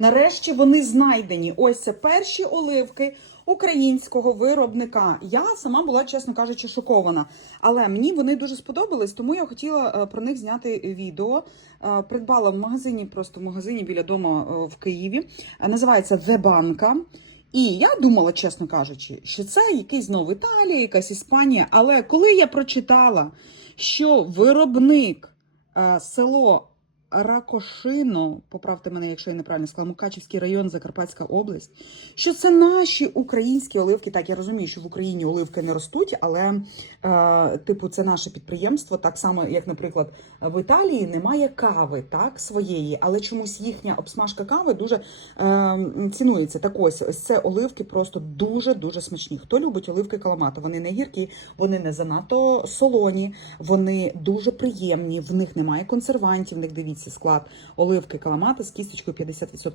Нарешті вони знайдені. Ось це перші оливки українського виробника. Я сама була, чесно кажучи, шокована. Але мені вони дуже сподобались, тому я хотіла е, про них зняти відео. Е, Придбала в магазині, просто в магазині біля дому е, в Києві. Називається The Banca. І я думала, чесно кажучи, що це якийсь знову Італія, якась Іспанія. Але коли я прочитала, що виробник село Ракошино, поправте мене, якщо я неправильно сказала, Мукачівський район, Закарпатська область, що це наші українські оливки. Так, я розумію, що в Україні оливки не ростуть, але е, типу, це наше підприємство, так само, як, наприклад, в Італії немає кави, так, своєї, але чомусь їхня обсмажка кави дуже е, цінується. Так ось, ось це оливки просто дуже-дуже смачні. Хто любить оливки каламата? Вони не гіркі, вони не занадто солоні, вони дуже приємні, в них немає консервантів, в них дивіться склад оливки каламата з кісточкою 50%.